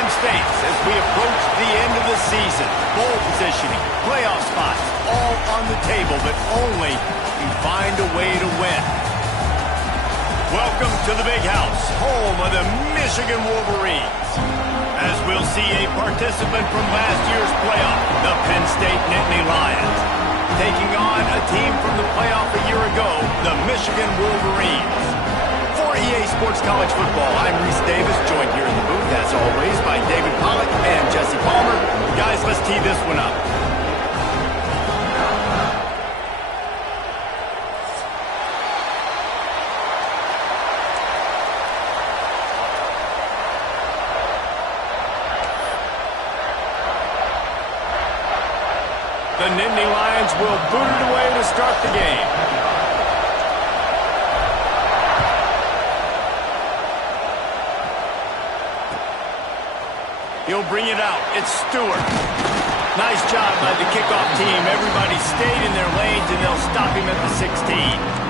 time states as we approach the end of the season. Bowl positioning, playoff spots, all on the table, but only you find a way to win. Welcome to the Big House, home of the Michigan Wolverines. As we'll see a participant from last year's playoff, the Penn State-Michigan Lions, taking on a team from the playoff a year ago, the Michigan Wolverines. For EA Sports College Football, I'm Reese Davis, joined here in the booth, as always, by David Pollack and Jesse Palmer. Guys, let's tee this one up. The Nittany Lions will boot it away to start the game. He'll bring it out. It's Stewart. Nice job by the kickoff team. Everybody stayed in their lanes, and they'll stop him at the 16.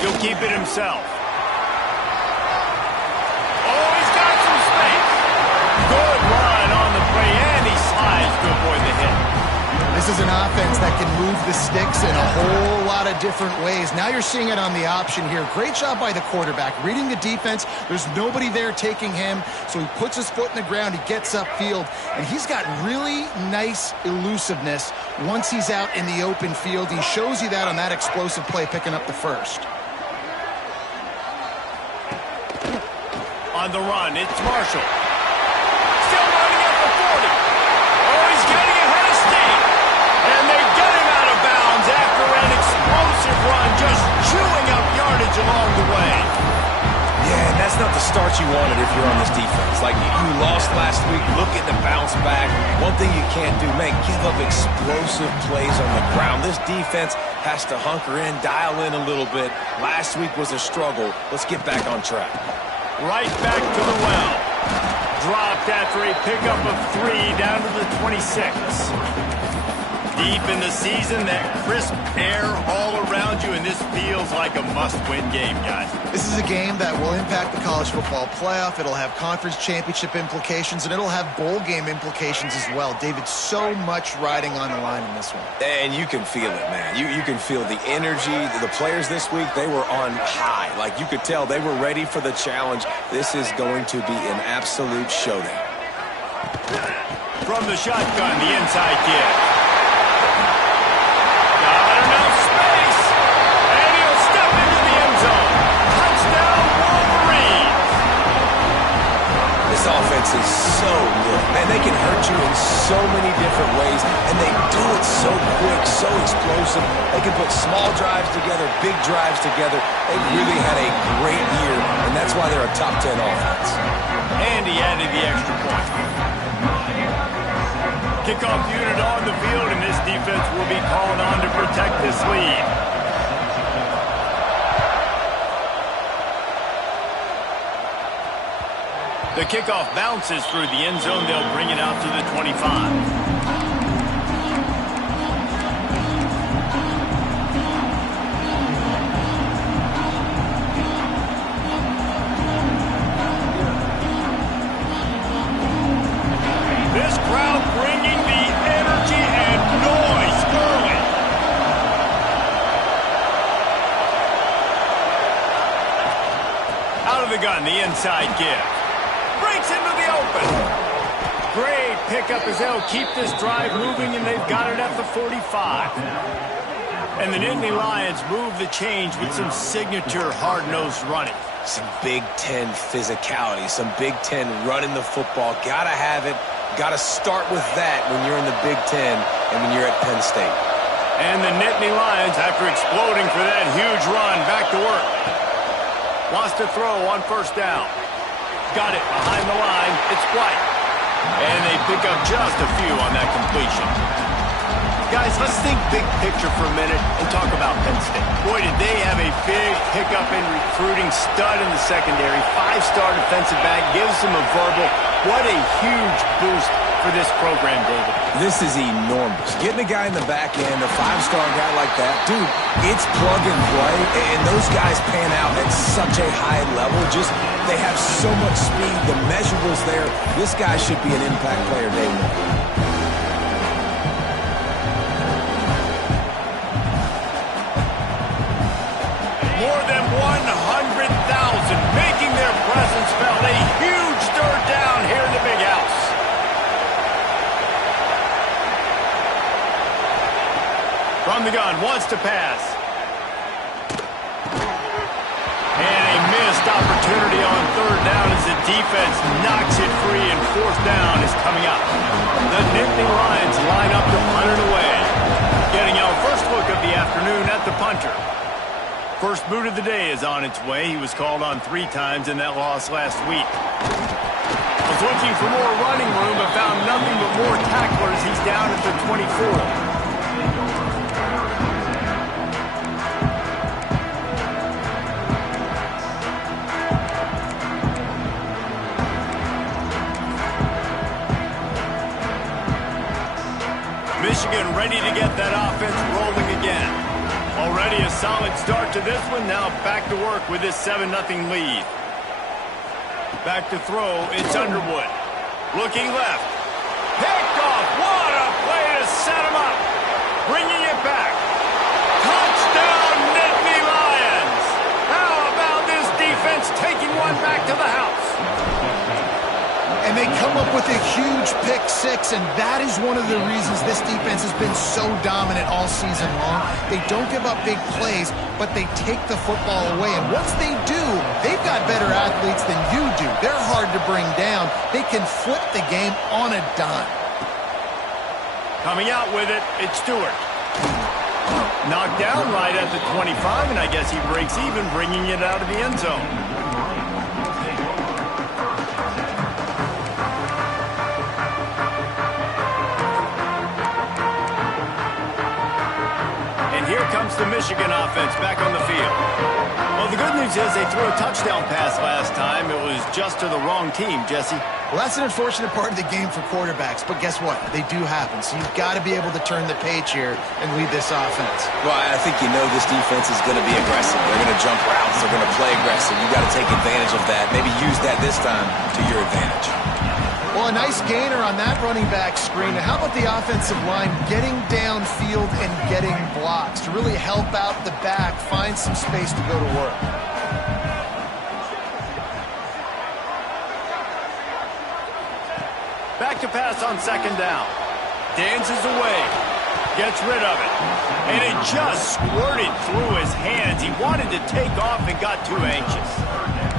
He'll keep it himself. Oh, he's got some space. Good run on the play, and he slides to avoid the hit. This is an offense that can move the sticks in a whole lot of different ways. Now you're seeing it on the option here. Great job by the quarterback. Reading the defense, there's nobody there taking him, so he puts his foot in the ground, he gets upfield, and he's got really nice elusiveness once he's out in the open field. He shows you that on that explosive play, picking up the first. On the run, it's Marshall. Still running at the 40. Oh, he's getting ahead of steam. And they get him out of bounds after an explosive run, just chewing up yardage along the way. Yeah, and that's not the start you wanted if you're on this defense. Like, you lost last week, looking to bounce back. One thing you can't do, man, give up explosive plays on the ground. This defense has to hunker in, dial in a little bit. Last week was a struggle. Let's get back on track. Right back to the well. Dropped after a pickup of 3 down to the 26. Deep in the season, that crisp air all around you, and this feels like a must-win game, guys. This is a game that will impact the college football playoff. It'll have conference championship implications, and it'll have bowl game implications as well. David, so much riding on the line in this one. And you can feel it, man. You can feel the energy. The players this week, they were on high. Like, you could tell they were ready for the challenge. This is going to be an absolute showdown. From the shotgun, the inside kick. Got enough space, and he'll step into the end zone. Touchdown, Wolverines. This offense is so good. Man, they can hurt you in so many different ways, and they do it so quick, so explosive. They can put small drives together, big drives together. They've really had a great year, and that's why they're a top 10 offense. And he added the extra point. Kickoff unit on the field, and this defense will be calling on to protect this lead. The kickoff bounces through the end zone. They'll bring it out to the 25. This crowd bringing the energy and noise early. Out of the gun, the inside give. Breaks into the open. Great pickup as they'll keep this drive moving, and they've got it at the 45. And the Nittany Lions move the change with some signature hard-nosed running. Some Big Ten physicality, some Big Ten running the football. Gotta have it. Got to start with that when you're in the Big Ten and when you're at Penn State. And the Nittany Lions, after exploding for that huge run, back to work. Wants to throw on first down. Got it behind the line. It's White. And they pick up just a few on that completion. Guys, let's think big picture for a minute and talk about Penn State. Boy, did they have a big pickup in recruiting. Stud in the secondary. 5-star defensive back. Gives them a verbal. What a huge boost for this program, David. This is enormous. Getting a guy in the back end, a 5-star guy like that, dude, it's plug and play, and those guys pan out at such a high level. Just, they have so much speed. The measurables there. This guy should be an impact player day one. More than 100,000 making their presence felt. A huge third down here in the big house. From the gun, wants to pass. And a missed opportunity on third down as the defense knocks it free, and fourth down is coming up. The Nittany Lions line up to punt it away. Getting our first look of the afternoon at the punter. First boot of the day is on its way. He was called on 3 times in that loss last week. Was looking for more running room, but found nothing but more tacklers. He's down at the 24. Michigan ready to get that offense rolling again. Already a solid start to this one. Now back to work with this 7-0 lead. Back to throw. It's Underwood. Looking left. Picked off. What a play to set him up. Bringing it back. Touchdown, Nittany Lions. How about this defense taking one back to the house? And they come up with a huge pick 6, and that is one of the reasons this defense has been so dominant all season long. They don't give up big plays, but they take the football away. And once they do, they've got better athletes than you do. They're hard to bring down. They can flip the game on a dime. Coming out with it, it's Stewart. Knocked down right at the 25, and I guess he breaks even, bringing it out of the end zone. Here comes the Michigan offense back on the field. Well, the good news is they threw a touchdown pass last time. It was just to the wrong team, Jesse. Well, that's an unfortunate part of the game for quarterbacks, but guess what? They do happen, so you've got to be able to turn the page here and lead this offense. Well, I think you know this defense is going to be aggressive. They're going to jump routes. They're going to play aggressive. You've got to take advantage of that. Maybe use that this time to your advantage. Well, a nice gainer on that running back screen. And how about the offensive line getting downfield and getting blocks to really help out the back, find some space to go to work? Back to pass on second down. Dances away. Gets rid of it. And it just squirted through his hands. He wanted to take off and got too anxious.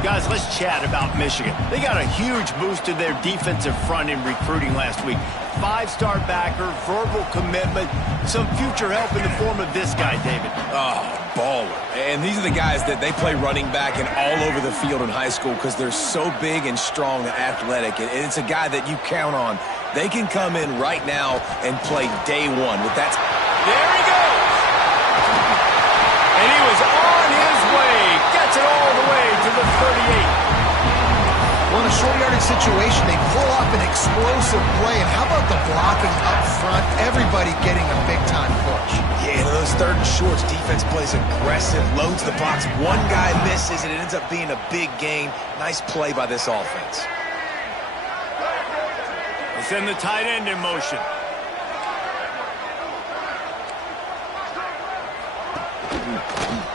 Guys, let's chat about Michigan. They got a huge boost to their defensive front in recruiting last week. 5-star backer, verbal commitment, some future help in the form of this guy, David. Oh, baller. And these are the guys that they play running back and all over the field in high school because they're so big and strong and athletic. And it's a guy that you count on. They can come in right now and play day one. With that. There he goes. And he was on his way. Gets it all the way to the 38. Well, in a short yardage situation, they pull off an explosive play. And how about the blocking up front? Everybody getting a big-time push. Yeah, in those third and shorts, defense plays aggressive, loads the box. One guy misses, and it ends up being a big gain. Nice play by this offense. They send the tight end in motion.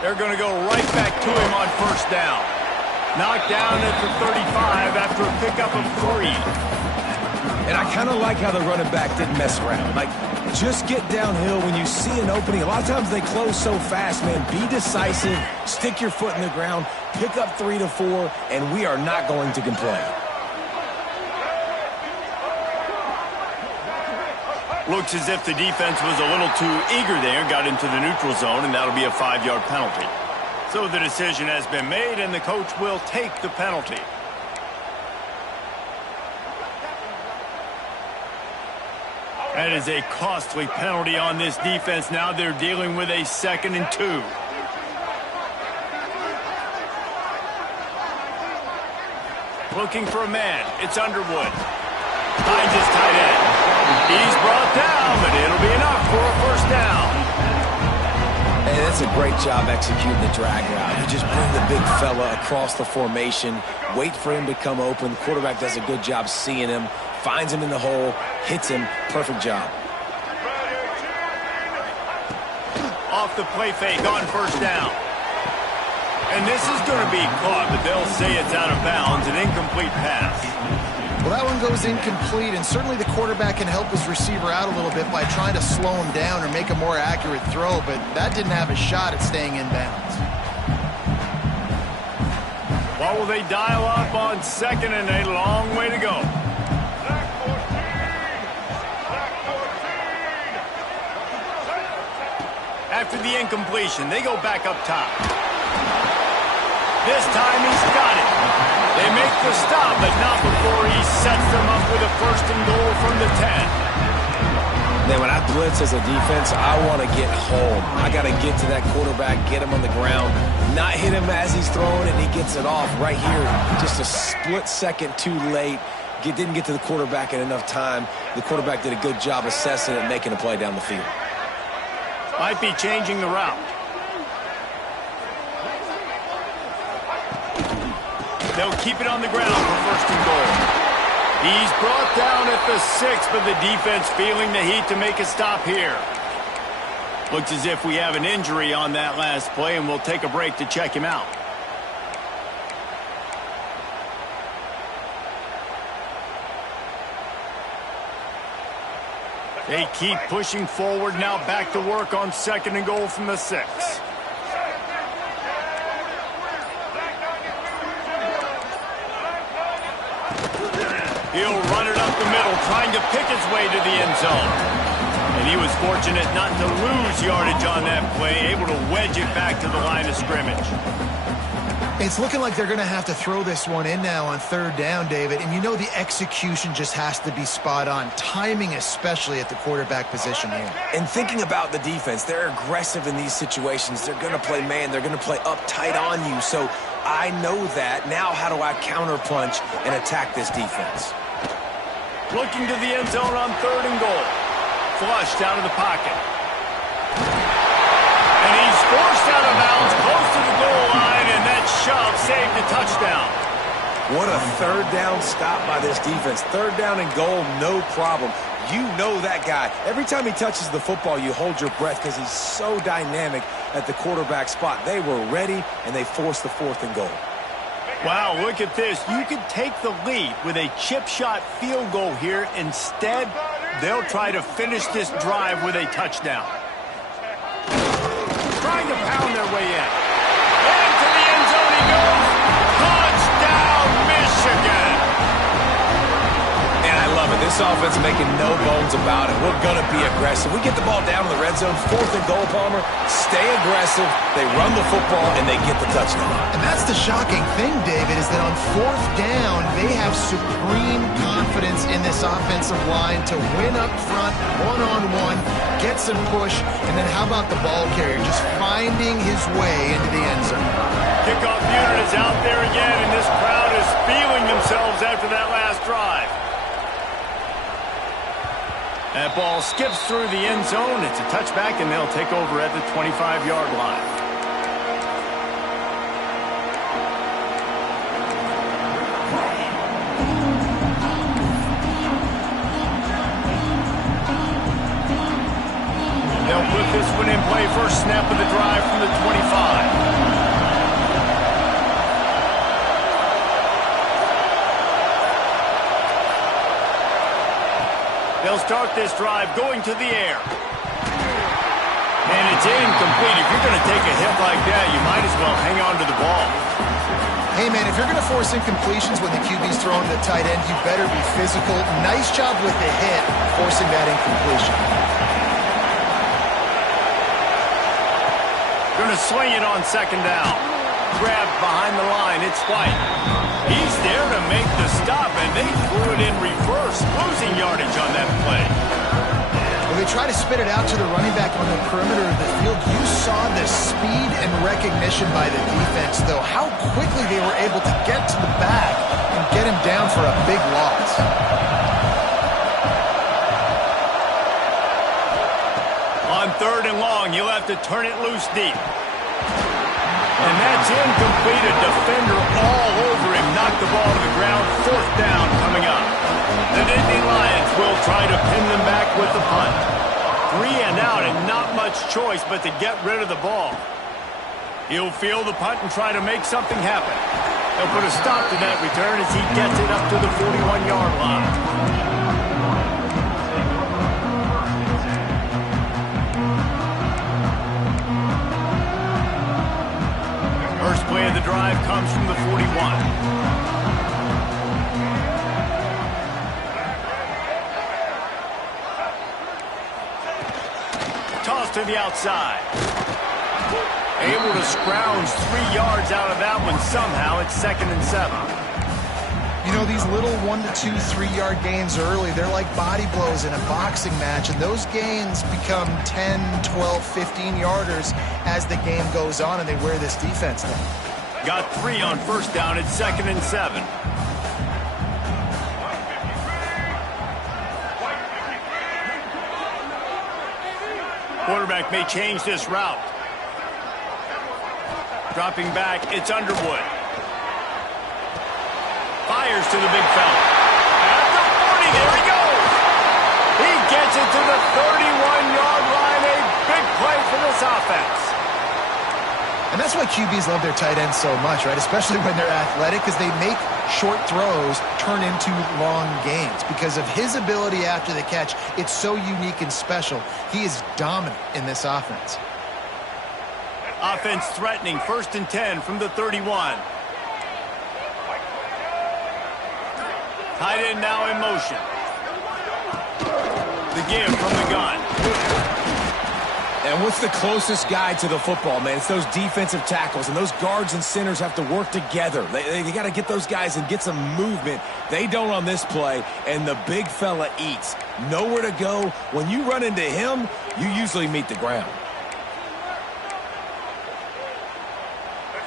They're going to go right back to him on first down. Knocked down at the 35 after a pickup of 3. And I kind of like how the running back didn't mess around. Like, just get downhill when you see an opening. A lot of times they close so fast, man. Be decisive, stick your foot in the ground, pick up 3 to 4, and we are not going to complain. Looks as if the defense was a little too eager there, got into the neutral zone, and that'll be a 5-yard penalty. So the decision has been made, and the coach will take the penalty. That is a costly penalty on this defense. Now they're dealing with a 2nd and 2. Looking for a man. It's Underwood. Finds his tight end. He's brought down, but it'll be enough for a 1st down. Hey, that's a great job executing the drag route. You just bring the big fella across the formation, wait for him to come open. The quarterback does a good job seeing him, finds him in the hole, hits him. Perfect job. Off the play fake on 1st down. And this is going to be caught, but they'll say it's out of bounds, an incomplete pass. Well, that one goes incomplete, and certainly the quarterback can help his receiver out a little bit by trying to slow him down or make a more accurate throw, but that didn't have a shot at staying in bounds. What will they dial up on 2nd and a long way to go? After the incompletion, they go back up top. This time he's got it. They make the stop, but not before he sets them up with a 1st and goal from the 10. Then when I blitz as a defense, I want to get home. I got to get to that quarterback, get him on the ground, not hit him as he's throwing, and he gets it off right here. Just a split second too late. Didn't get to the quarterback in enough time. The quarterback did a good job assessing it and making a play down the field. Might be changing the route. They'll keep it on the ground for 1st and goal. He's brought down at the 6, but the defense feeling the heat to make a stop here. Looks as if we have an injury on that last play, and we'll take a break to check him out. They keep pushing forward, now back to work on 2nd and goal from the 6. He'll run it up the middle, trying to pick his way to the end zone. And he was fortunate not to lose yardage on that play, able to wedge it back to the line of scrimmage. It's looking like they're going to have to throw this one in now on 3rd down, David. And you know the execution just has to be spot on. Timing especially at the quarterback position here. And thinking about the defense, they're aggressive in these situations. They're going to play man. They're going to play up tight on you. So I know that. Now how do I counterpunch and attack this defense? Looking to the end zone on 3rd and goal. Flushed out of the pocket. And he's forced out of bounds close to the goal line, and that shove saved a touchdown. What a 3rd down stop by this defense. 3rd down and goal, no problem. You know that guy. Every time he touches the football, you hold your breath because he's so dynamic at the quarterback spot. They were ready, and they forced the 4th and goal. Wow, look at this. You could take the lead with a chip shot field goal here. Instead, they'll try to finish this drive with a touchdown. Trying to pound their way in. And to the end zone he goes. Touchdown, Michigan. And I love it. This offense making no bones about it. We're going to be aggressive. We get the ball down in the red zone, 4th and goal, Palmer. Stay aggressive. They run the football, and they get the touchdown. And that's the shocking thing, David, is that on 4th down, they have supreme confidence in this offensive line to win up front, one-on-one, get some push, and then how about the ball carrier just finding his way into the end zone. Kickoff unit is out there again, and this crowd is feeling themselves after that last drive. That ball skips through the end zone. It's a touchback, and they'll take over at the 25-yard line. They'll put this one in play. First snap of the drive from the 25. They'll start this drive going to the air. And it's incomplete. If you're going to take a hit like that, you might as well hang on to the ball. Hey, man, if you're going to force incompletions when the QB's throwing to the tight end, you better be physical. Nice job with the hit, forcing that incompletion. Going to swing it on 2nd down. Grabbed behind the line. It's White. He's there to make the stop, and they threw it in reverse, losing yardage on that play. When they try to spit it out to the running back on the perimeter of the field, you saw the speed and recognition by the defense, though, how quickly they were able to get to the back and get him down for a big loss. On 3rd and long, you'll have to turn it loose deep. And that's incomplete. A defender all over him. Knocked the ball to the ground. 4th down coming up. The Nittany Lions will try to pin them back with the punt. 3 and out and not much choice but to get rid of the ball. He'll field the punt and try to make something happen. They'll put a stop to that return as he gets it up to the 41-yard line. First play of the drive comes from the 41. Toss to the outside. Able to scrounge 3 yards out of that one somehow. It's 2nd and 7. You know, these little 1 to 2, 3-yard gains early, they're like body blows in a boxing match, and those gains become 10, 12, 15-yarders as the game goes on, and they wear this defense down. Got 3 on 1st down. It's 2nd and 7. Quarterback may change this route. Dropping back, it's Underwood. Fires to the big fella. At the 40, there he goes. He gets it to the 31-yard line. A big play for this offense. And that's why QBs love their tight ends so much, right? Especially when they're athletic, because they make short throws turn into long gains. Because of his ability after the catch, it's so unique and special. He is dominant in this offense. Offense threatening, 1st and 10 from the 31. Tight end now in motion. The give from the gun. And what's the closest guy to the football, man? It's those defensive tackles, and those guards and centers have to work together. They got to get those guys and get some movement. They don't on this play, and the big fella eats. Nowhere to go. When you run into him, you usually meet the ground.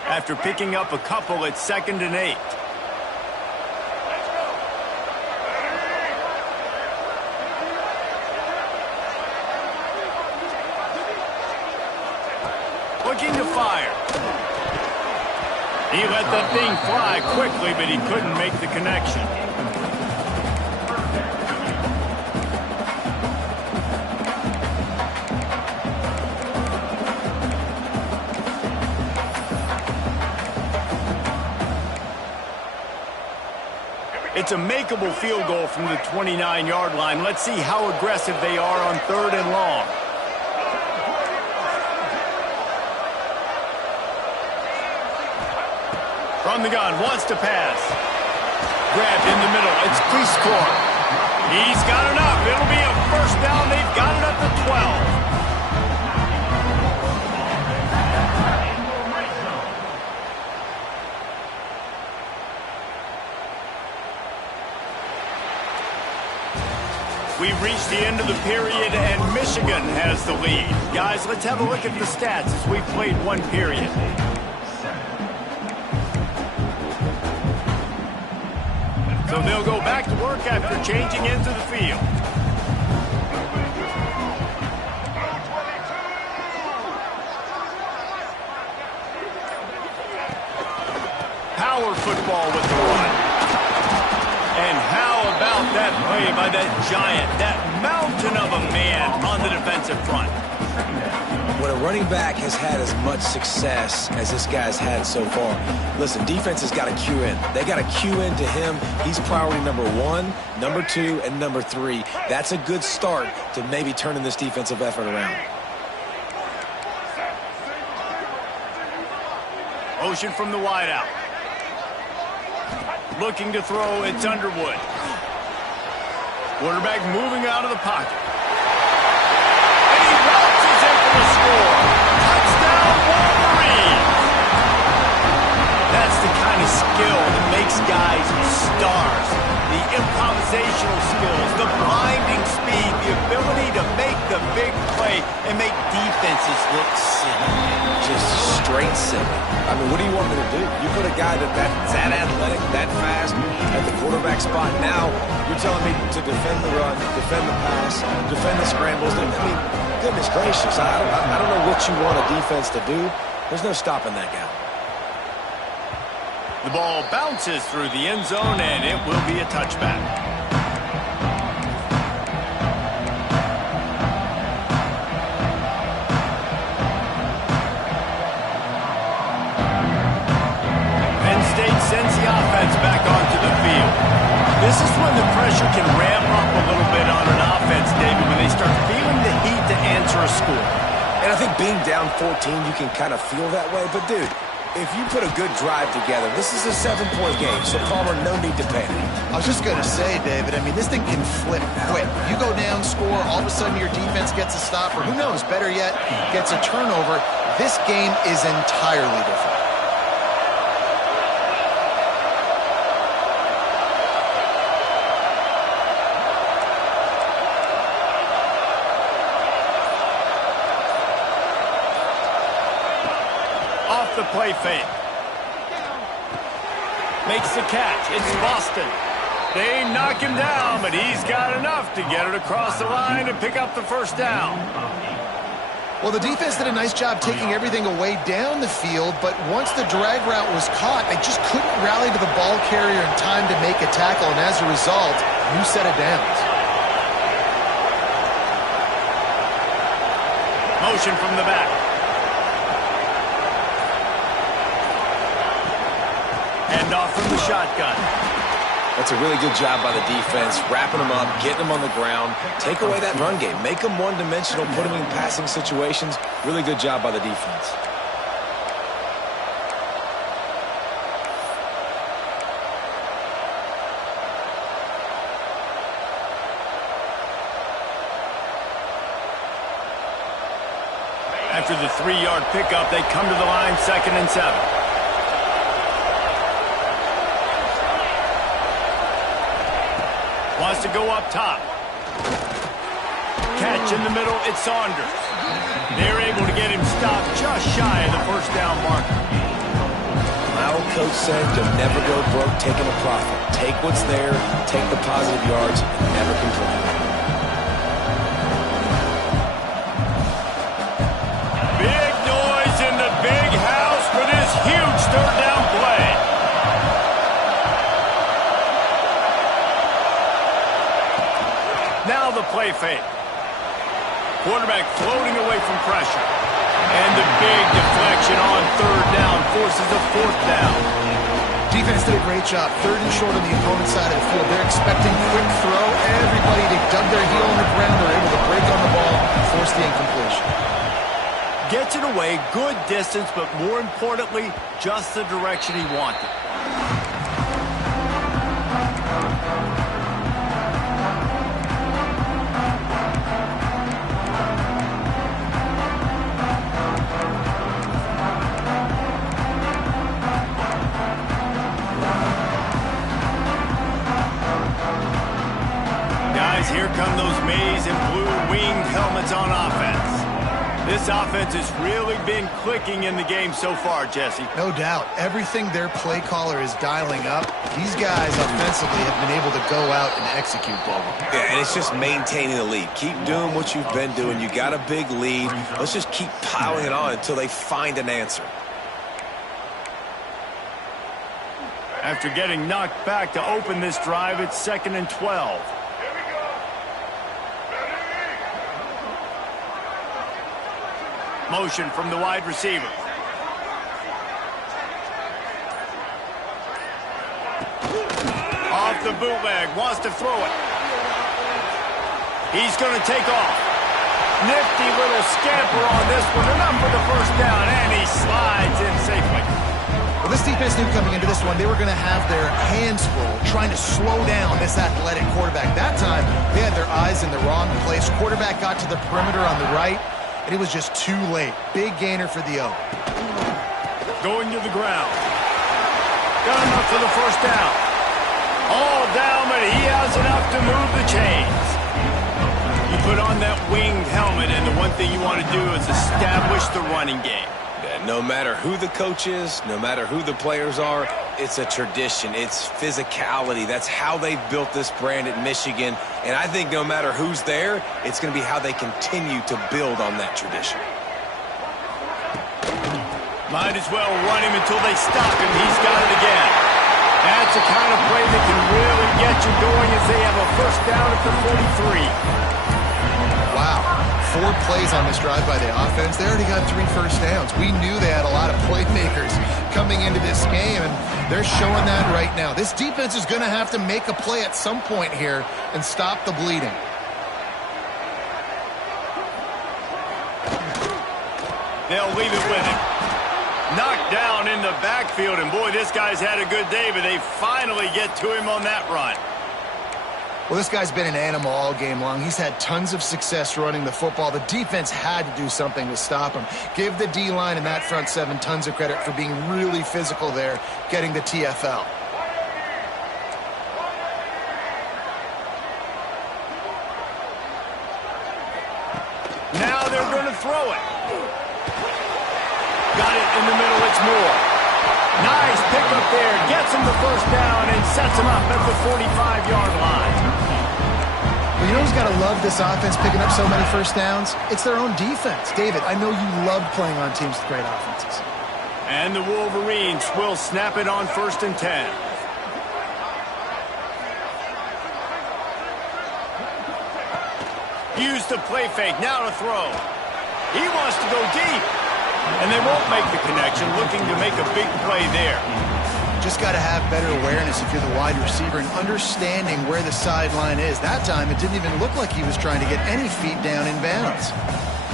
After picking up a couple, it's 2nd and 8. Looking to fire. He let that thing fly quickly, but he couldn't make the connection. It's a makeable field goal from the 29-yard line. Let's see how aggressive they are on 3rd and long. From the gun, wants to pass. Grabbed in the middle. It's Cleescore. He's got enough. It'll be a 1st down. They've got it up to 12. We've reached the end of the period, and Michigan has the lead. Guys, let's have a look at the stats as we've played 1 period. So they'll go back to work after changing into the field. Power football with the run. And how about that play by that giant, that mountain of a man on the defensive front? When a running back has had as much success as this guy's had so far, listen, defense has got to cue in. They got to cue in to him. He's priority number 1, number 2, and number 3. That's a good start to maybe turning this defensive effort around. Motion from the wideout. Looking to throw, it's Underwood. Quarterback moving out of the pocket. And he bounces in for the score. Touchdown, Wolverine! That's the kind of skill that makes guys stars. The improvisational skills, the blinding speed, the ability to make the big play and make defenses look silly. Just straight silly. I mean, what do you want me to do? You put a guy that's that athletic, that fast, at the quarterback spot. Now you're telling me to defend the run, defend the pass, defend the scrambles. I mean, goodness gracious, I don't know what you want a defense to do. There's no stopping that guy. The ball bounces through the end zone, and it will be a touchback. Penn State sends the offense back onto the field. This is when the pressure can ramp up a little bit on an offense, David, when they start feeling the heat to answer a score. And I think being down 14, you can kind of feel that way. But, dude, if you put a good drive together, this is a 7-point game, so Palmer, no need to panic. I was just going to say, David, I mean, this thing can flip quick. You go down, score, all of a sudden your defense gets a stop, or who knows, better yet, gets a turnover. This game is entirely different. Off the play fake. Makes the catch. It's Boston. They knock him down, but he's got enough to get it across the line and pick up the first down. Well, the defense did a nice job taking everything away down the field, but once the drag route was caught, they just couldn't rally to the ball carrier in time to make a tackle, and as a result, new set of downs. Motion from the back. Hand off from the shotgun. That's a really good job by the defense, wrapping them up, getting them on the ground. Take away that run game. Make them one-dimensional, put them in passing situations. Really good job by the defense. After the 3-yard pickup, they come to the line, 2nd and 7. Wants to go up top. Catch in the middle, it's Saunders. They're able to get him stopped just shy of the first down marker. My old coach said you'll never go broke taking a profit. Take what's there, take the positive yards, and never complain. Big noise in the big house for this huge 3rd down play. Now the play fake. Quarterback floating away from pressure. And the big deflection on 3rd down forces a 4th down. Defense did a great job. 3rd and short on the opponent's side of the field. They're expecting quick throw. Everybody, they dug their heel on the ground. They're able to break on the ball, force the incompletion. Gets it away, good distance, but more importantly, just the direction he wanted. Guys, here come those maize and blue winged helmets on offense. This offense has really been clicking in the game so far, Jesse. No doubt. Everything their play caller is dialing up, these guys offensively have been able to go out and execute, Bobo. Yeah, and it's just maintaining the lead. Keep doing what you've been doing. You got a big lead. Let's just keep piling it on until they find an answer. After getting knocked back to open this drive, it's 2nd and 12. Motion from the wide receiver. Off the bootleg, wants to throw it. He's going to take off. Nifty little scamper on this one, enough for the first down, and he slides in safely. Well, this defense knew coming into this one they were going to have their hands full trying to slow down this athletic quarterback. That time, they had their eyes in the wrong place. Quarterback got to the perimeter on the right, and it was just too late. Big gainer for the O. Going to the ground. Got enough for the first down. All down, but he has enough to move the chains. You put on that winged helmet, and the one thing you want to do is establish the running game. Yeah, no matter who the coach is, no matter who the players are, it's a tradition. It's physicality. That's how they've built this brand at Michigan. And I think no matter who's there, it's going to be how they continue to build on that tradition. Might as well run him until they stop him. He's got it again. That's the kind of play that can really get you going as they have a first down at the 43. Wow. 4 plays on this drive by the offense. They already got 3 first downs. We knew they had a lot of playmakers coming into this game, and they're showing that right now. This defense is going to have to make a play at some point here and stop the bleeding. They'll leave it with him. Knocked down in the backfield, and boy, this guy's had a good day, but they finally get to him on that run. Well, this guy's been an animal all game long. He's had tons of success running the football. The defense had to do something to stop him. Give the D-line and that front 7 tons of credit for being really physical there, getting the TFL. Now they're going to throw it. Got it in the middle, it's Moore. Nice pickup there, gets him the first down and sets him up at the 45-yard line. Well, you know who's got to love this offense picking up so many first downs? It's their own defense. David, I know you loved playing on teams with great offenses. And the Wolverines will snap it on 1st and 10. Use the play fake, now to throw. He wants to go deep. And they won't make the connection, looking to make a big play there. Just got to have better awareness if you're the wide receiver and understanding where the sideline is. That time, it didn't even look like he was trying to get any feet down in bounds.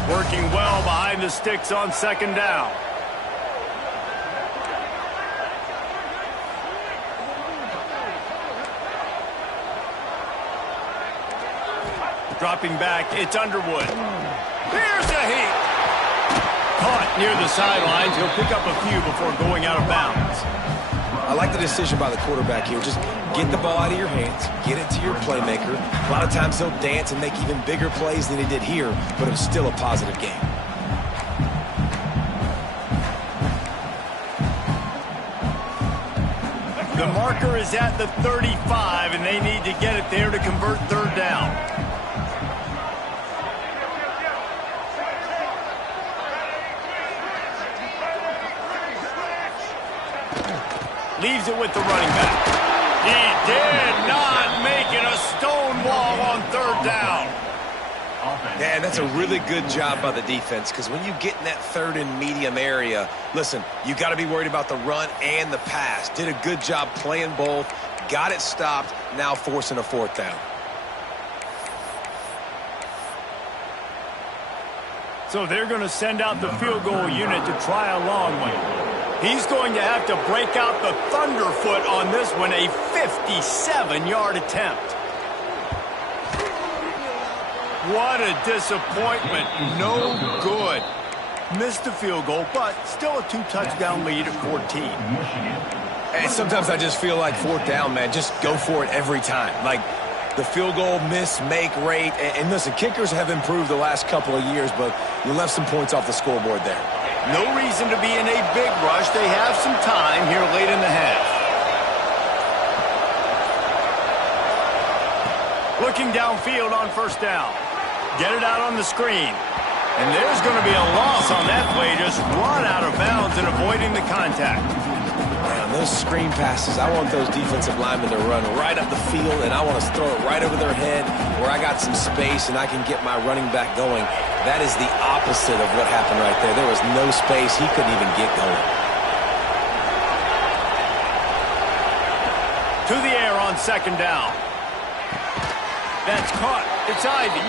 Working well behind the sticks on 2nd down. Dropping back, it's Underwood. Here's a heat. Caught near the sidelines. He'll pick up a few before going out of bounds. I like the decision by the quarterback here. Just get the ball out of your hands, get it to your playmaker. A lot of times he'll dance and make even bigger plays than he did here, but it was still a positive game. The marker is at the 35, and they need to get it there to convert 3rd down. Leaves it with the running back. He did not make it a stone wall on 3rd down. Yeah, and that's a really good job by the defense, because when you get in that 3rd and medium area, listen, you got to be worried about the run and the pass. Did a good job playing both, got it stopped, now forcing a 4th down. So they're going to send out the field goal unit to try a long one. He's going to have to break out the thunderfoot on this one, a 57-yard attempt. What a disappointment. No good. Missed the field goal, but still a 2-touchdown lead at 14. And sometimes I just feel like 4th down, man, just go for it every time. Like the field goal miss-make rate. And listen, kickers have improved the last couple of years, but you left some points off the scoreboard there. No reason to be in a big rush. They have some time here late in the half. Looking downfield on 1st down. Get it out on the screen. And there's going to be a loss on that play. Just run out of bounds and avoiding the contact. Man, those screen passes, I want those defensive linemen to run right up the field, and I want to throw it right over their head where I got some space and I can get my running back going. That is the opposite of what happened right there. There was no space. He couldn't even get going. To the air on 2nd down. That's caught. It's Ivy.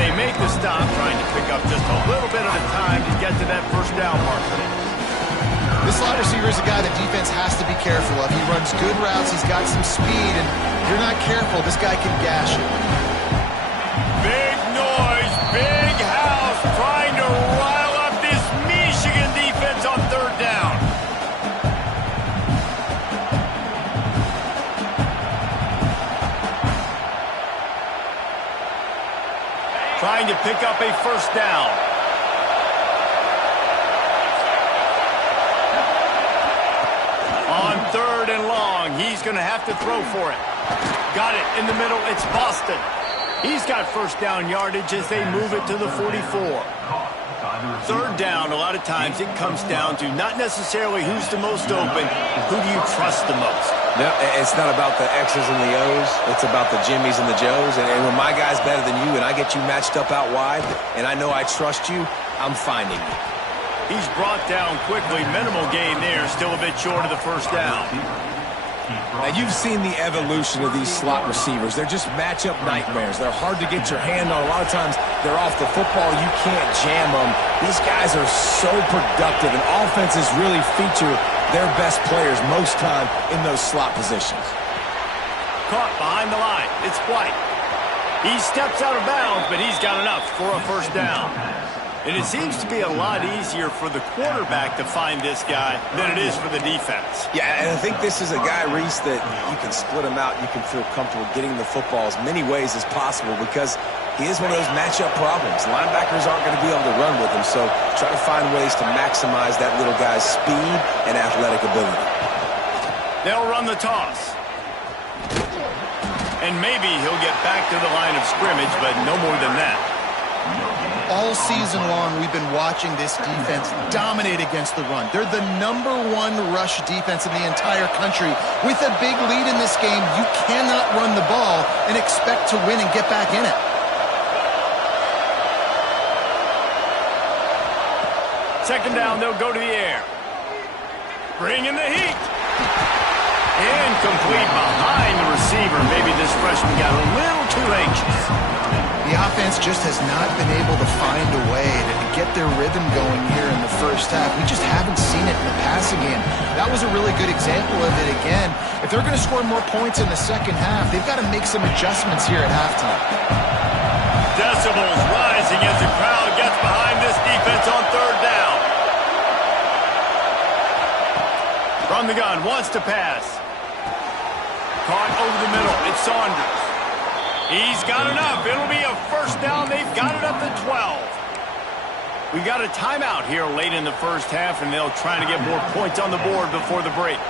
They make the stop, trying to pick up just a little bit of the time to get to that 1st down marker. This slot receiver is a guy that defense has to be careful of. He runs good routes. He's got some speed, and if you're not careful, this guy can gash you. Big noise, big house, trying to rile up this Michigan defense on 3rd down. trying to pick up a first down. On 3rd and long, he's going to have to throw for it. Got it in the middle. It's Boston. He's got first down yardage as they move it to the 44. 3rd down, a lot of times it comes down to not necessarily who's the most open, who do you trust the most? No, it's not about the X's and the O's. It's about the Jimmies and the Joes. And when my guy's better than you and I get you matched up out wide and I know I trust you, I'm finding you. He's brought down quickly. Minimal gain there. Still a bit short of the first down. Now, you've seen the evolution of these slot receivers. They're just matchup nightmares. They're hard to get your hand on. A lot of times, they're off the football. You can't jam them. These guys are so productive, and offenses really feature their best players most time in those slot positions. Caught behind the line. It's White. He steps out of bounds, but he's got enough for a first down. And it seems to be a lot easier for the quarterback to find this guy than it is for the defense. Yeah, and I think this is a guy, Reese, that you can split him out. You can feel comfortable getting the football as many ways as possible because he is one of those matchup problems. Linebackers aren't going to be able to run with him, so try to find ways to maximize that little guy's speed and athletic ability. They'll run the toss. And maybe he'll get back to the line of scrimmage, but no more than that. All season long, we've been watching this defense dominate against the run. They're the #1 rush defense in the entire country. With a big lead in this game, you cannot run the ball and expect to win and get back in it. Second down, they'll go to the air. Bring in the heat. Incomplete behind the receiver. Maybe this freshman got a little too anxious. The offense just has not been able to find a way to get their rhythm going here in the first half. We just haven't seen it in the passing game. That was a really good example of it again. If they're going to score more points in the second half, they've got to make some adjustments here at halftime. Decibels rising as the crowd gets behind this defense on 3rd down. From the gun, wants to pass. Caught over the middle. It's Saunders. He's got enough. It'll be a first down. They've got it up to 12. We got a timeout here late in the first half, and they'll try to get more points on the board before the break.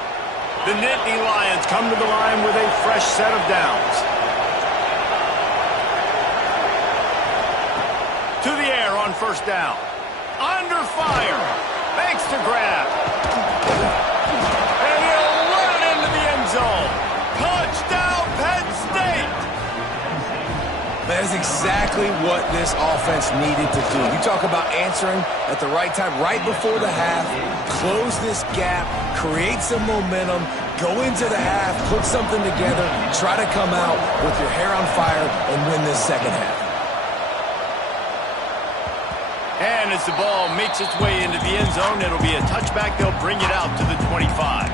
The Nittany Lions come to the line with a fresh set of downs. To the air on first down. Under fire. Makes the grab. And he'll run it into the end zone. Touchdown, Penn State! That is exactly what this offense needed to do. You talk about answering at the right time, right before the half, close this gap, create some momentum, go into the half, put something together, try to come out with your hair on fire and win this second half. And as the ball makes its way into the end zone, it'll be a touchback. They'll bring it out to the 25.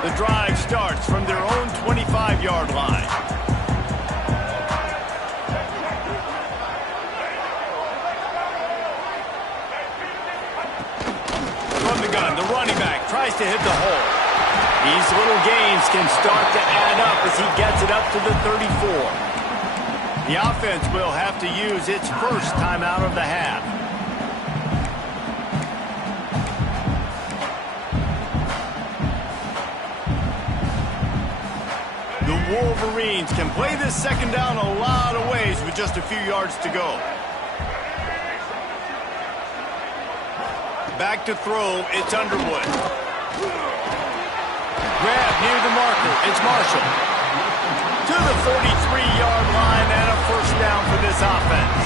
The drive starts from their own 25-yard line. From the gun, the running back tries to hit the hole. These little gains can start to add up as he gets it up to the 34. The offense will have to use its first timeout of the half. The Wolverines can play this second down a lot of ways with just a few yards to go. Back to throw, it's Underwood. Grab near the marker, it's Marshall. To the 43-yard line and a first down for this offense.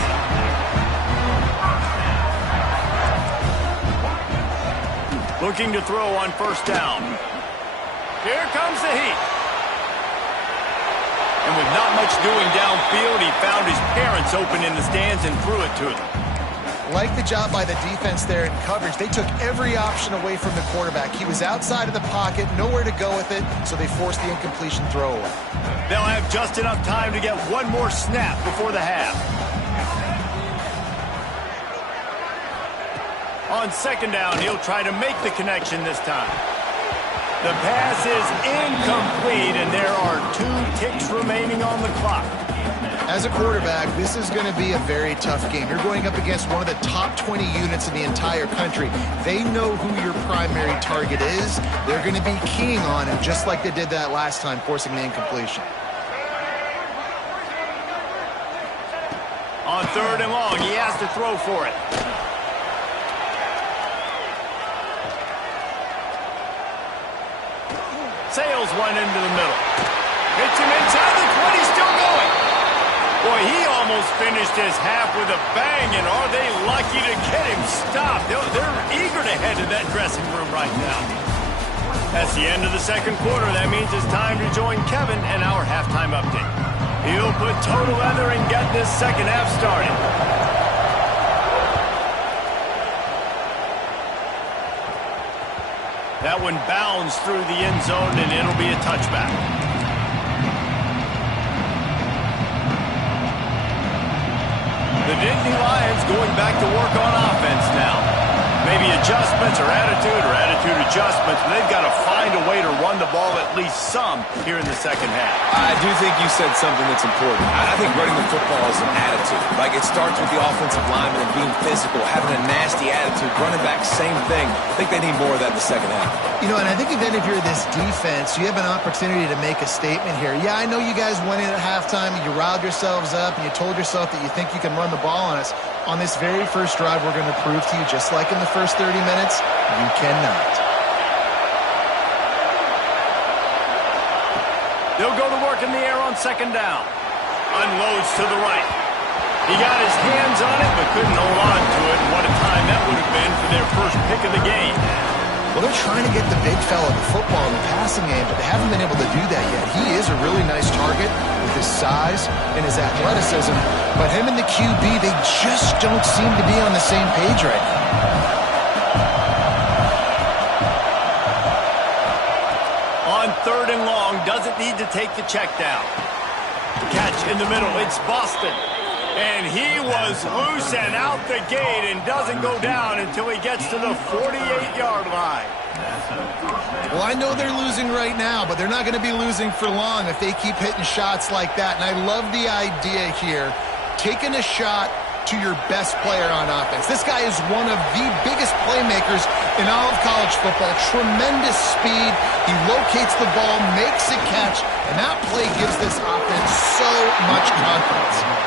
Looking to throw on first down. Here comes the heat. And with not much doing downfield, he found his parents open in the stands and threw it to them. Like the job by the defense there in coverage. They took every option away from the quarterback. He was outside of the pocket, nowhere to go with it, so they forced the incompletion throwaway. They'll have just enough time to get one more snap before the half. On second down, he'll try to make the connection this time. The pass is incomplete, and there are 2 ticks remaining on the clock. As a quarterback, this is going to be a very tough game. You're going up against one of the top 20 units in the entire country. They know who your primary target is. They're going to be keying on him, just like they did that last time, forcing the incompletion. On 3rd and long, he has to throw for it. Sails one into the middle. Hits him inside the 20, still going. Boy, he almost finished his half with a bang, and are they lucky to get him stopped? They're eager to head to that dressing room right now. That's the end of the 2nd quarter. That means it's time to join Kevin and our halftime update. He'll put total leather and get this 2nd half started. That one bounds through the end zone, and it'll be a touchback. The Nittany Lions going back to work on offense now. Maybe adjustments or attitude adjustments, but they've got to find a way to run the ball at least some here in the 2nd half. I do think you said something that's important. I think running the football is an attitude. Like, it starts with the offensive lineman and being physical, having a nasty attitude. Running back, same thing. I think they need more of that in the 2nd half. You know, and I think then if you're this defense, you have an opportunity to make a statement here. Yeah, I know you guys went in at halftime, and you riled yourselves up, and you told yourself that you think you can run the ball on us. On this very first drive, we're going to prove to you, just like in the first 30 minutes, you cannot. They'll go to work in the air on 2nd down. Unloads to the right. He got his hands on it, but couldn't hold on to it. And what a time that would have been for their first pick of the game. Well, they're trying to get the big fella the football in the passing game, but they haven't been able to do that yet. He is a really nice target with his size and his athleticism, but him and the QB, they just don't seem to be on the same page right now. On 3rd and long, doesn't need to take the check down. Catch in the middle, it's Boston. And he was loose and out the gate and doesn't go down until he gets to the 48-yard line. Well, I know they're losing right now, but they're not going to be losing for long if they keep hitting shots like that. And I love the idea here, taking a shot to your best player on offense. This guy is one of the biggest playmakers in all of college football. Tremendous speed. He locates the ball, makes a catch, and that play gives this offense so much confidence.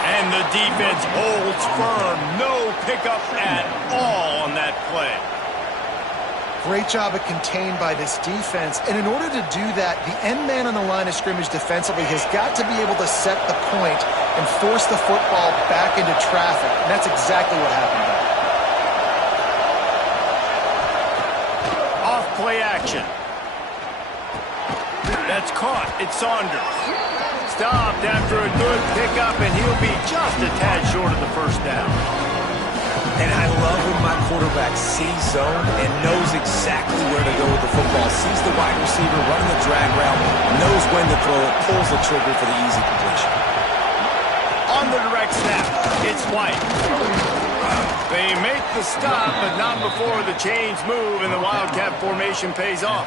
And the defense holds firm. No pickup at all on that play. Great job of contained by this defense. And in order to do that, the end man on the line of scrimmage defensively has got to be able to set the point and force the football back into traffic. And that's exactly what happened there. Off-play action. That's caught. It's Saunders. Stopped after a good pickup, and he'll be just a tad short of the 1st down. And I love when my quarterback sees zone and knows exactly where to go with the football. Sees the wide receiver running the drag route, knows when to throw it, pulls the trigger for the easy completion. On the direct snap, it's White. They make the stop, but not before the chains move and the Wildcat formation pays off.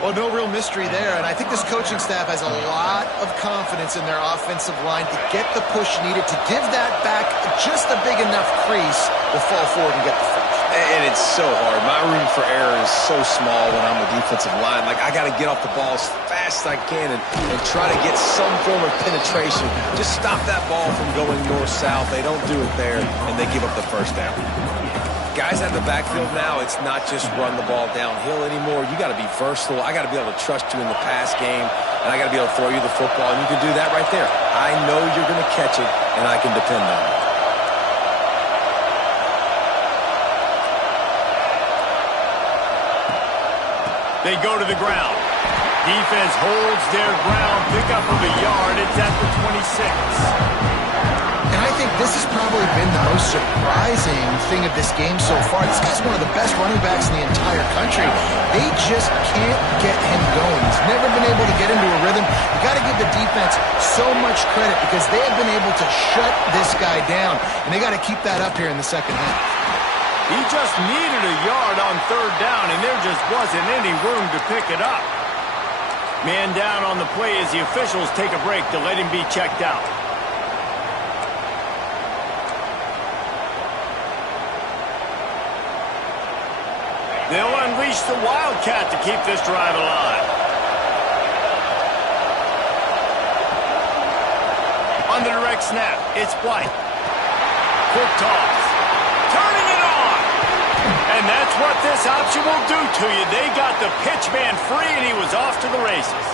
Well, no real mystery there, and I think this coaching staff has a lot of confidence in their offensive line to get the push needed, to give that back just a big enough crease to fall forward and get the first. And it's so hard. My room for error is so small when I'm a defensive line. Like, I got to get off the ball as fast as I can and try to get some form of penetration. Just stop that ball from going north-south. They don't do it there, and they give up the 1st down. Guys out in the backfield now, it's not just run the ball downhill anymore. You got to be versatile. I got to be able to trust you in the pass game, and I got to be able to throw you the football, and you can do that right there. I know you're going to catch it, and I can depend on it. They go to the ground. Defense holds their ground. Pickup of a yard. It's at the 26. And I think this has probably been the most surprising thing of this game so far. This guy's one of the best running backs in the entire country. They just can't get him going. He's never been able to get into a rhythm. You got to give the defense so much credit because they have been able to shut this guy down. And they got to keep that up here in the 2nd half. He just needed a yard on third down, and there just wasn't any room to pick it up. Man down on the play as the officials take a break to let him be checked out. They'll unleash the Wildcat to keep this drive alive. On the direct snap, it's White. Quick toss. Turning it on. And that's what this option will do to you. They got the pitch man free, and he was off to the races.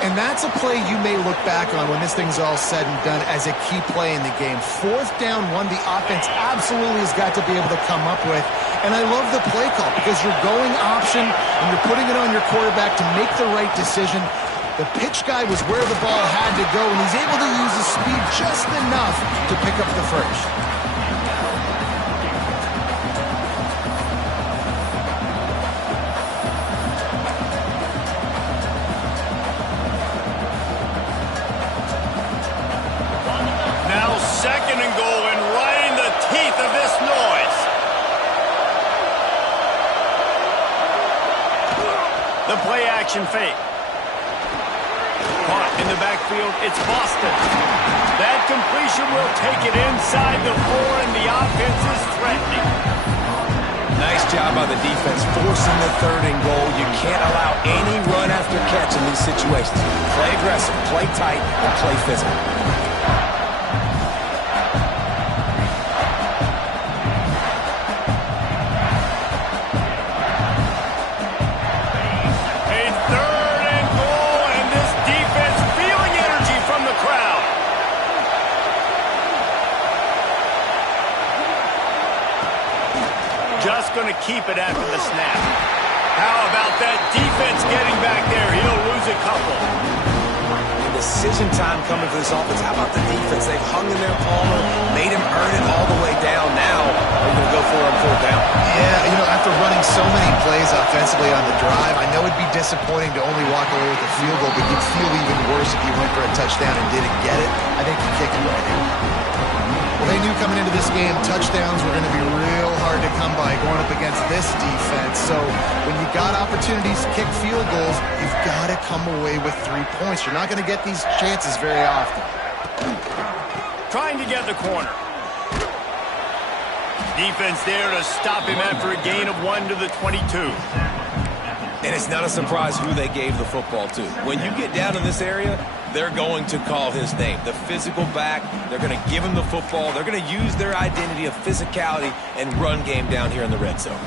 And that's a play you may look back on when this thing's all said and done as a key play in the game. 4th down, one the offense absolutely has got to be able to come up with. And I love the play call because you're going option and you're putting it on your quarterback to make the right decision. The pitch guy was where the ball had to go, and he's able to use his speed just enough to pick up the first. Now 2nd and goal, and right in the teeth of this noise. The play action fake. Caught in the backfield, it's Boston. That completion will take it inside the 4, and the offense is threatening. Nice job by the defense forcing the 3rd and goal. You can't allow any run after catch in these situations. Play aggressive, play tight, and play physical. Just going to keep it after the snap. How about that defense getting back there? He'll lose a couple. Decision time coming for this offense. How about the defense? They've hung in their Palmer, made him earn it all the way down. Now they're going to go for it on 4th down. Yeah, after running so many plays offensively on the drive, I know it'd be disappointing to only walk away with a field goal, but you'd feel even worse if you went for a touchdown and didn't get it. I think you kick it right here. Well, they knew coming into this game touchdowns were going to be real hard to come by going up against this defense. So when you got opportunities to kick field goals, you've got to come away with 3 points. You're not going to get these chances very often. Trying to get the corner. Defense there to stop him after a gain of 1 to the 22. And it's not a surprise who they gave the football to. When you get down in this area, they're going to call his name. The physical back, they're going to give him the football. They're going to use their identity of physicality and run game down here in the red zone.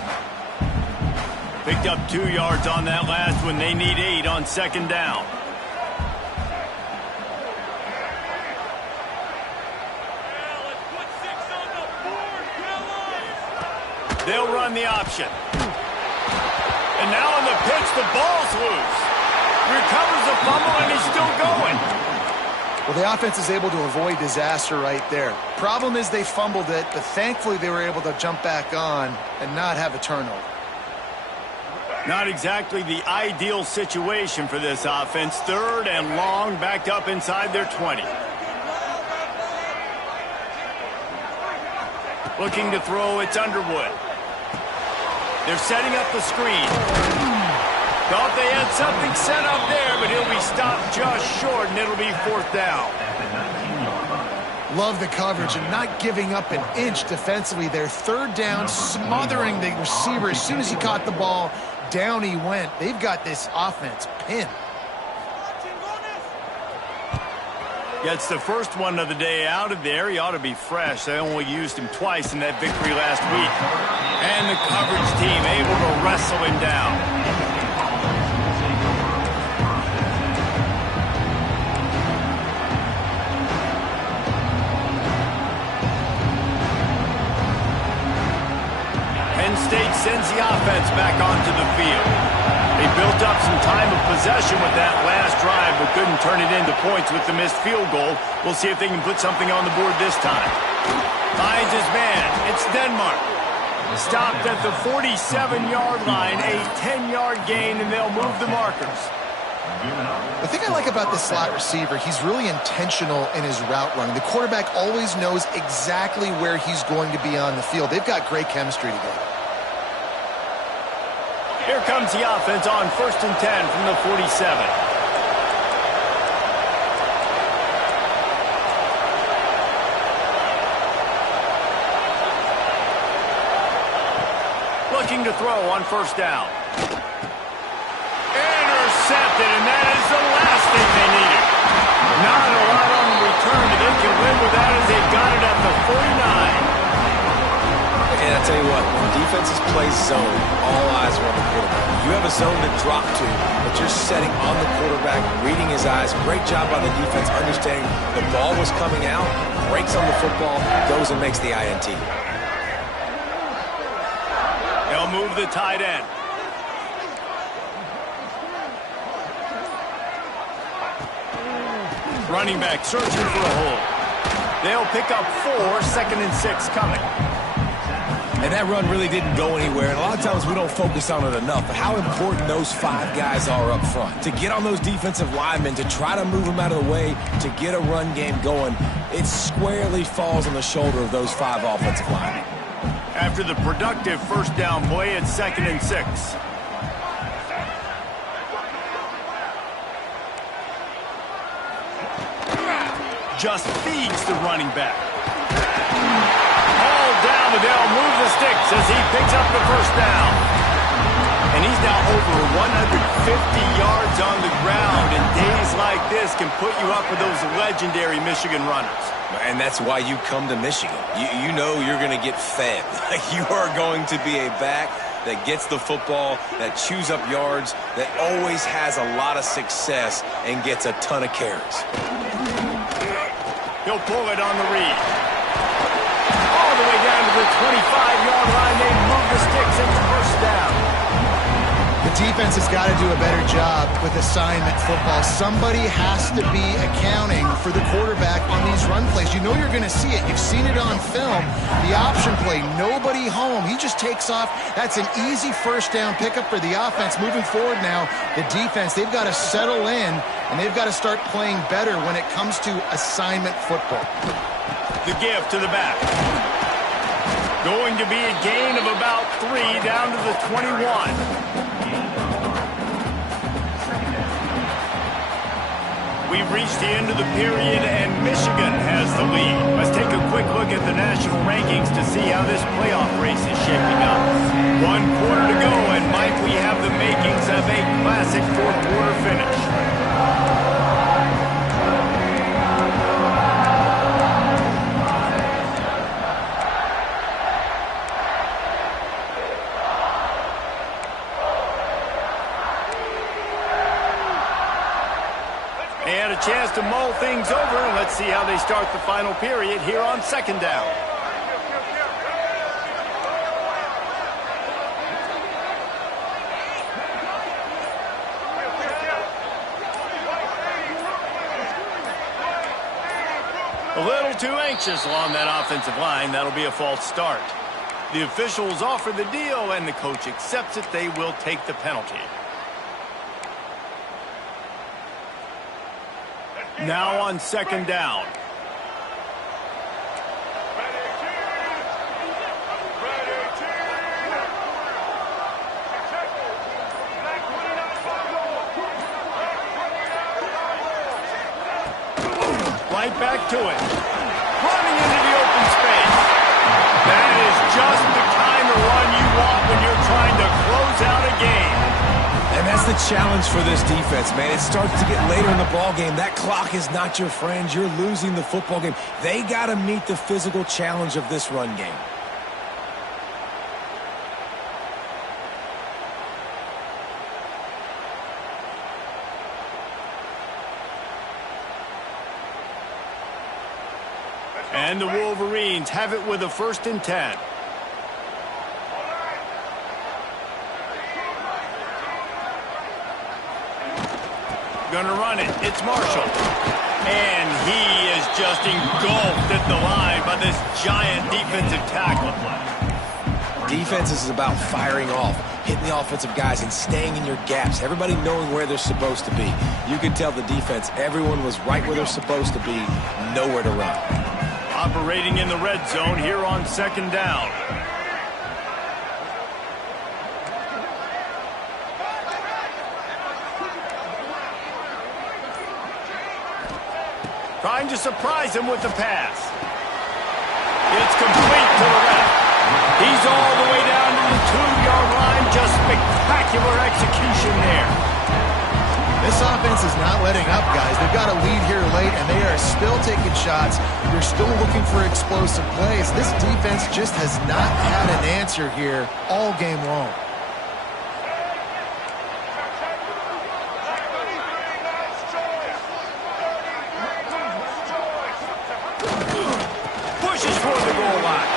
Picked up 2 yards on that last one. They need 8 on 2nd down. They'll run the option. And now on the pitch, the ball's loose. Recovers the fumble, and he's still going. Well, the offense is able to avoid disaster right there. Problem is they fumbled it, but thankfully they were able to jump back on and not have a turnover. Not exactly the ideal situation for this offense. 3rd and long, backed up inside their 20. Looking to throw, it's Underwood. They're setting up the screen. Thought they had something set up there, but he'll be stopped just short, and it'll be 4th down. Love the coverage and not giving up an inch defensively. Their 3rd down, smothering the receiver. As soon as he caught the ball, down he went. They've got this offense pinned. Gets the first one of the day out of there. He ought to be fresh. They only used him twice in that victory last week. And the coverage team able to wrestle him down. Penn State sends the offense back onto the field. They built up some time of possession with that last drive, but couldn't turn it into points with the missed field goal. We'll see if they can put something on the board this time. Finds his man. It's Denmark. Stopped at the 47-yard line, a 10-yard gain, and they'll move the markers. The thing I like about this slot receiver, he's really intentional in his route running. The quarterback always knows exactly where he's going to be on the field. They've got great chemistry together. Here comes the offense on 1st and 10 from the 47. Looking to throw on 1st down. Intercepted, and that is the last thing they needed. Not a lot on the return, but they can live with that as they got it at the 49. And I tell you what, when defenses play zone, all eyes are on the quarterback. You have a zone to drop to, but you're setting on the quarterback, reading his eyes. Great job by the defense, understanding the ball was coming out, breaks on the football, goes and makes the INT. They'll move the tight end. Running back searching for a hole. They'll pick up 4, 2nd and 6 coming. And that run really didn't go anywhere. And a lot of times we don't focus on it enough, but how important those 5 guys are up front. To get on those defensive linemen, to try to move them out of the way, to get a run game going, it squarely falls on the shoulder of those 5 offensive linemen. After the productive 1st down play, it's 2nd and 6. Just feeds the running back. All down, but they'll move the sticks as he picks up the 1st down. And he's now over 150 yards on the ground, and days like this can put you up with those legendary Michigan runners. And that's why you come to Michigan. You know you're going to get fed. You are going to be a back that gets the football, that chews up yards, that always has a lot of success and gets a ton of carries. He'll pull it on the read. All the way down to the 25-yard line. They move the sticks into 1st down. The defense has got to do a better job with assignment football. Somebody has to be accounting for the quarterback on these run plays. You know you're going to see it. You've seen it on film. The option play, nobody home. He just takes off. That's an easy 1st down pickup for the offense. Moving forward now, the defense, they've got to settle in, and they've got to start playing better when it comes to assignment football. The give to the back. Going to be a gain of about 3 down to the 21. We've reached the end of the period, and Michigan has the lead. Let's take a quick look at the national rankings to see how this playoff race is shaping up. 1 quarter to go, and Mike, we have the makings of a classic 4th quarter finish. And a chance to mull things over. Let's see how they start the final period here on 2nd down. A little too anxious along that offensive line. That'll be a false start. The officials offer the deal, and the coach accepts it. They will take the penalty. Now on 2nd down. Right back to it. Running into the open space. That is just the kind of run you want when you're trying to close out a game. And that's the challenge for this defense, man. It starts to get later in the ball game. That clock is not your friend. You're losing the football game. They got to meet the physical challenge of this run game. And the Wolverines have it with a 1st and 10. Gonna run it. It's Marshall. And he is just engulfed at the line by this giant defensive tackle play. Defense is about firing off. hitting the offensive guys and staying in your gaps, everybody knowing where they're supposed to be. You could tell the defense, everyone was right where they're supposed to be, nowhere to run. Operating in the red zone here on second down. Trying to surprise him with the pass. It's complete to the left. He's all the way down to the 2-yard line. Just spectacular execution there. This offense is not letting up, guys. They've got a lead here late, and they are still taking shots. They're still looking for explosive plays. This defense just has not had an answer here all game long. Pushes toward the goal line.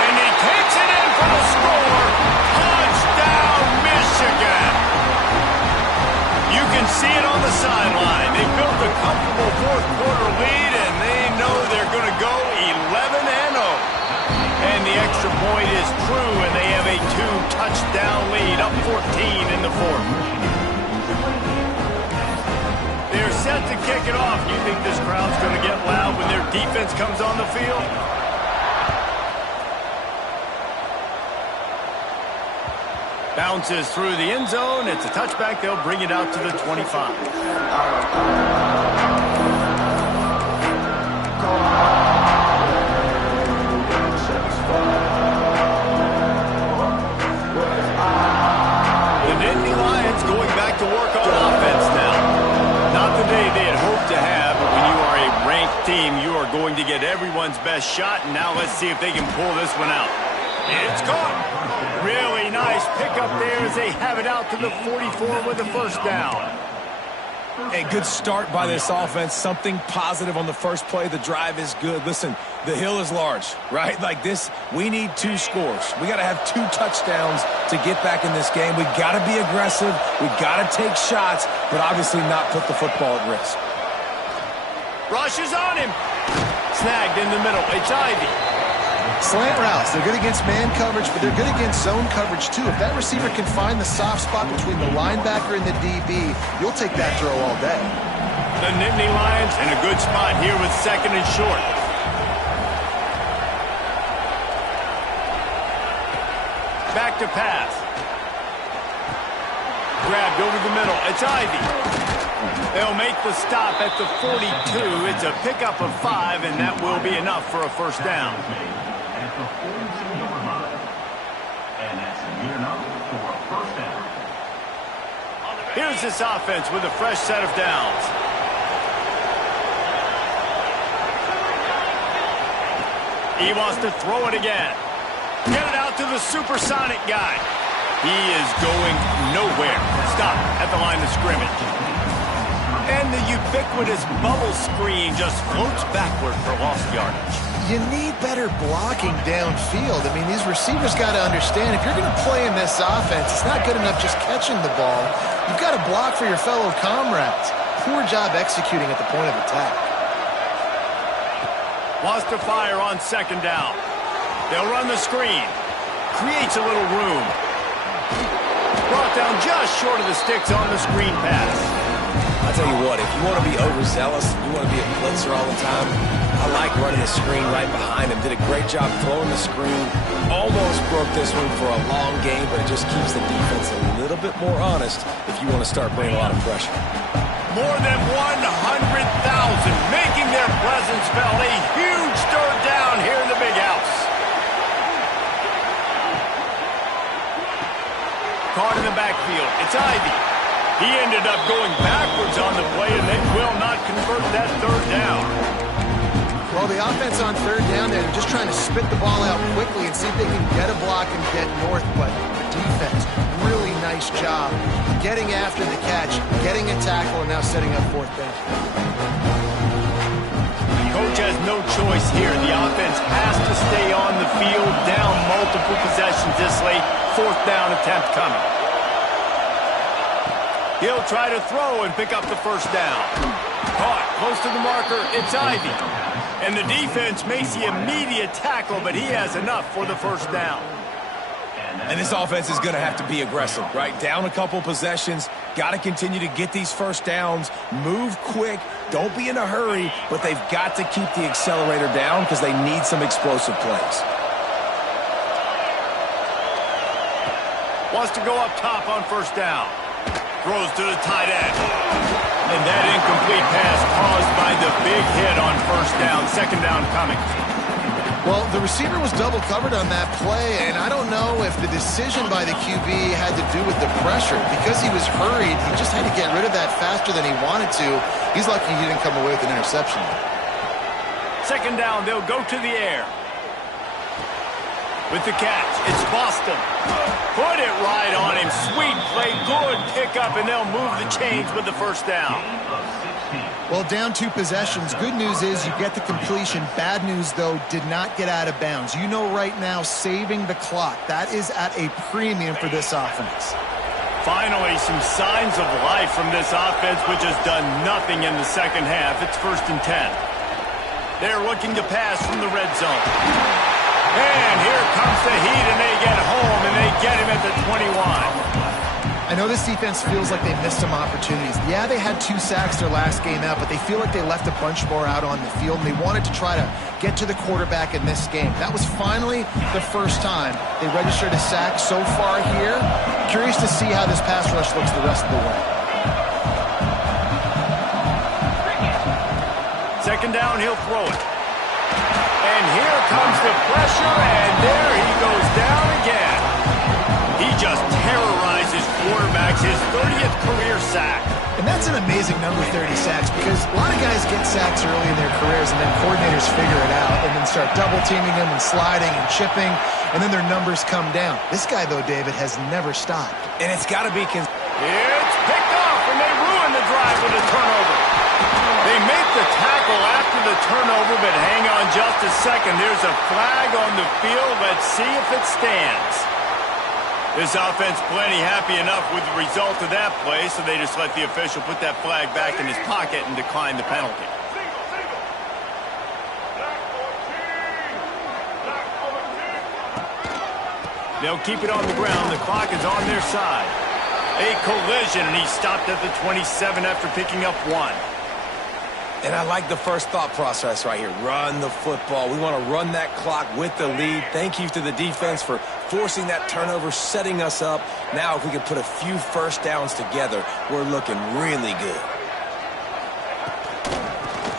And he takes it in for the score. Touchdown, Michigan. You can see it on the sideline. They built a comfortable fourth-quarter lead, and they know they're going to go 11-0. And the extra point is true, and they have a 2-touchdown lead, up 14 in the fourth. They're set to kick it off. You think this crowd's going to get loud when their defense comes on the field? Bounces through the end zone. It's a touchback. They'll bring it out to the 25. The Nittany Lions going back to work on offense now. Not the day they had hoped to have, but when you are a ranked team, you are going to get everyone's best shot. And now let's see if they can pull this one out. It's caught. Really nice pickup there as they have it out to the 44 with a first down. A good start by this offense. Something positive on the first play. The drive is good. Listen, the hill is large, right? Like this, we need 2 scores. We got to have 2 touchdowns to get back in this game. We got to be aggressive. We got to take shots, but obviously not put the football at risk. Rush is on him. Snagged in the middle. It's Ivy. Slant routes, they're good against man coverage, but they're good against zone coverage too. If that receiver can find the soft spot between the linebacker and the DB, you'll take that throw all day. The Nittany Lions in a good spot here with second and short. Back to pass. Grabbed over the middle. It's Ivy. They'll make the stop at the 42. It's a pickup of 5, and that will be enough for a first down. Here's this offense with a fresh set of downs. He wants to throw it again. Get it out to the supersonic guy. He is going nowhere. Stop at the line of scrimmage. And the ubiquitous bubble screen just floats backward for lost yardage. You need better blocking downfield. I mean, these receivers got to understand, if you're going to play in this offense, it's not good enough just catching the ball. You've got to block for your fellow comrades. Poor job executing at the point of attack. Wants to fire on second down. They'll run the screen. Creates a little room. Brought down just short of the sticks on the screen pass. I'll tell you what, if you want to be overzealous, you want to be a blitzer all the time, I like running the screen right behind him. Did a great job throwing the screen. Almost broke this one for a long game, but it just keeps the defense a little bit more honest if you want to start bringing a lot of pressure. More than 100,000 making their presence felt. A huge third down here in the big house. Caught in the backfield. It's Ivy. He ended up going backwards on the play, and they will not convert that third down. Well, the offense on third down, they're just trying to spit the ball out quickly and see if they can get a block and get north. But the defense, really nice job getting after the catch, getting a tackle, and now setting up fourth down. Coach has no choice here. The offense has to stay on the field, down multiple possessions this late. Fourth down attempt coming. He'll try to throw and pick up the first down. Caught close to the marker. It's Ivy. And the defense makes the immediate tackle, but he has enough for the first down. And this offense is going to have to be aggressive, right? Down a couple possessions, got to continue to get these first downs, move quick, don't be in a hurry, but they've got to keep the accelerator down because they need some explosive plays. Wants to go up top on first down. Throws to the tight end. And that incomplete pass caused by the big hit on first down. Second down coming. Well, the receiver was double covered on that play, and I don't know if the decision by the QB had to do with the pressure. Because he was hurried, he just had to get rid of that faster than he wanted to. He's lucky he didn't come away with an interception. Second down, they'll go to the air. With the catch, it's Boston. Put it right on him. Sweet play, good pickup, and they'll move the chains with the first down. Well, down 2 possessions. Good news is you get the completion. Bad news, though, did not get out of bounds. You know right now, saving the clock. That is at a premium for this offense. Finally, some signs of life from this offense, which has done nothing in the second half. It's 1st and 10. They're looking to pass from the red zone. And here comes the heat, and they get home, and they get him at the 21. I know this defense feels like they missed some opportunities. Yeah, they had 2 sacks their last game out, but they feel like they left a bunch more out on the field, and they wanted to try to get to the quarterback in this game. That was finally the first time they registered a sack so far here. Curious to see how this pass rush looks the rest of the way. Second down, he'll throw it. And here comes the pressure, and there he goes down again. He just terrorizes quarterbacks, his 30th career sack. And that's an amazing number, 30 sacks, because a lot of guys get sacks early in their careers, and then coordinators figure it out and then start double-teaming them and sliding and chipping, and then their numbers come down. This guy, though, David, has never stopped. And it's got to be... It's picked off, and they ruin the drive with a turnover. They make the tackle after the turnover, but hang on just a second. There's a flag on the field. Let's see if it stands. This offense plenty happy enough with the result of that play, so they just let the official put that flag back in his pocket and decline the penalty. They'll keep it on the ground. The clock is on their side. A collision, and he stopped at the 27 after picking up 1. And I like the first thought process right here. Run the football. We want to run that clock with the lead. Thank you to the defense for forcing that turnover, setting us up. Now, if we can put a few first downs together, we're looking really good.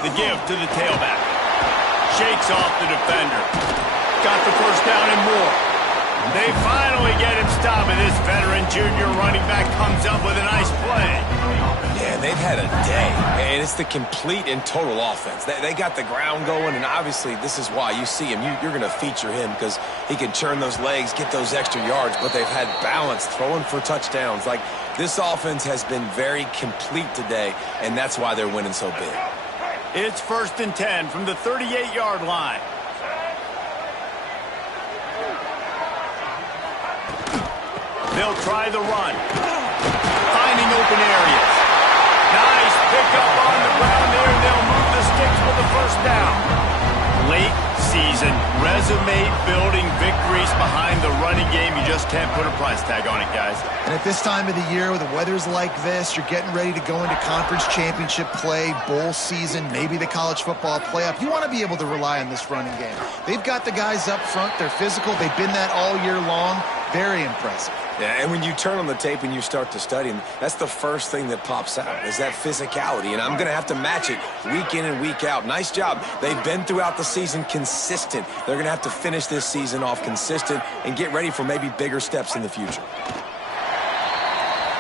The give to the tailback. Shakes off the defender. Got the first down and more. They finally get him stopped, and this veteran junior running back comes up with a nice play. Yeah, they've had a day, and it's the complete and total offense. They got the ground going, and obviously this is why you see him. You're going to feature him because he can churn those legs, get those extra yards, but they've had balance, throwing for touchdowns. Like, this offense has been very complete today, and that's why they're winning so big. It's 1st and 10 from the 38-yard line. They'll try the run. Finding open areas. Nice pickup on the ground there. They'll move the sticks with the first down. Late season resume-building victories behind the running game. You just can't put a price tag on it, guys. And at this time of the year, with the weather's like this, you're getting ready to go into conference championship play, bowl season, maybe the college football playoff. You want to be able to rely on this running game. They've got the guys up front. They're physical. They've been that all year long. Very impressive. Yeah, and when you turn on the tape and you start to study them, that's the first thing that pops out, is that physicality. And I'm going to have to match it week in and week out. Nice job. They've been throughout the season consistent. They're going to have to finish this season off consistent and get ready for maybe bigger steps in the future.